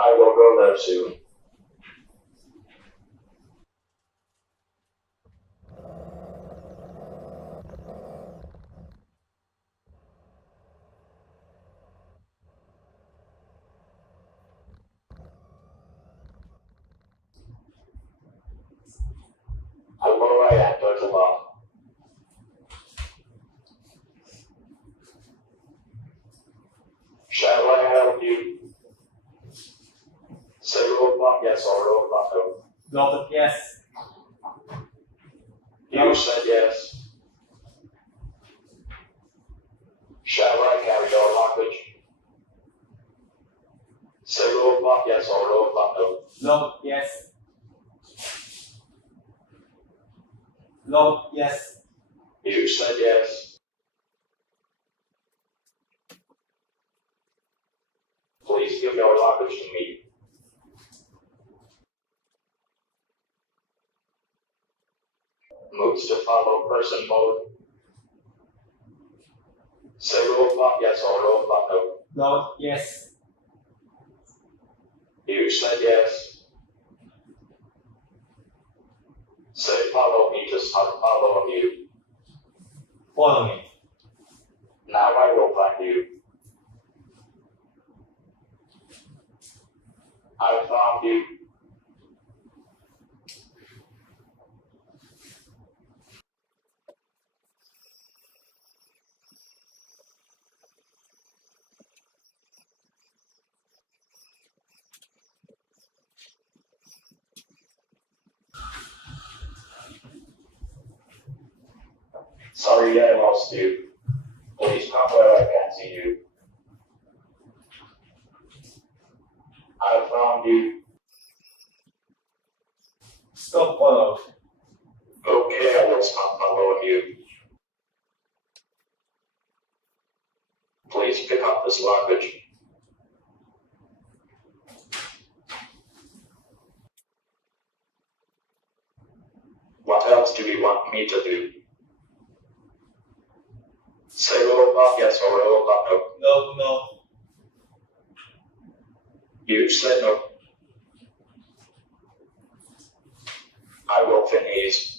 I will go there soon. Hello, I am Dr. Shall I help you? Say roadblock yes or roadblock no. Robot, yes. You said yes. Shall I carry your luggage? Say roadblock yes or roadblock no. Robot, yes. Robot, yes. You said yes. Please give your luggage to me. Moves to follow person mode. Say roadblock yes or roadblock no. Robot, yes. You said yes. Say follow me to start following you. Follow me. Now I will find you. I found you. Sorry I lost you. Please come where I can see you. I found you. Stop follow. Okay, I will stop following you. Please pick up this luggage. What else do you want me to do? Say roadblock yes or roadblock no. No, no. You said no. I will finish.